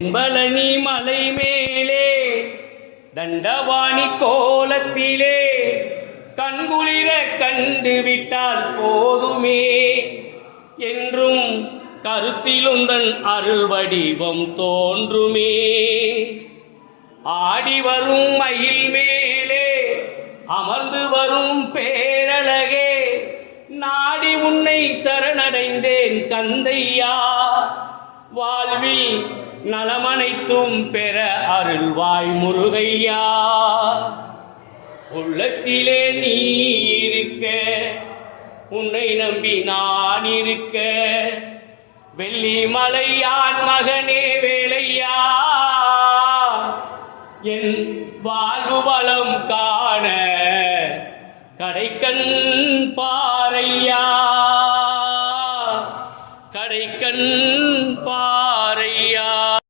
பழனி மலை மேலே தண்டவாணி கோலத்திலே கண்குளிர கண்டுவிட்டால் போதுமே என்றும் கருத்திலுந்தன் அருள் வடிவம் தோன்றுமே. ஆடி வரும் மயில் மேலே அமர்ந்து வரும் பேரழகே, நாடி உன்னை சரணடைந்தேன் கந்தையா. வாழ்வில் நலமனைத்தும் பெற அருள்வாய் முருகையா. உள்ளத்திலே நீ இருக்க, உன்னை நம்பி நான் இருக்க, வெள்ளிமலையான் மகனே வேலையா. என் வாழ்வு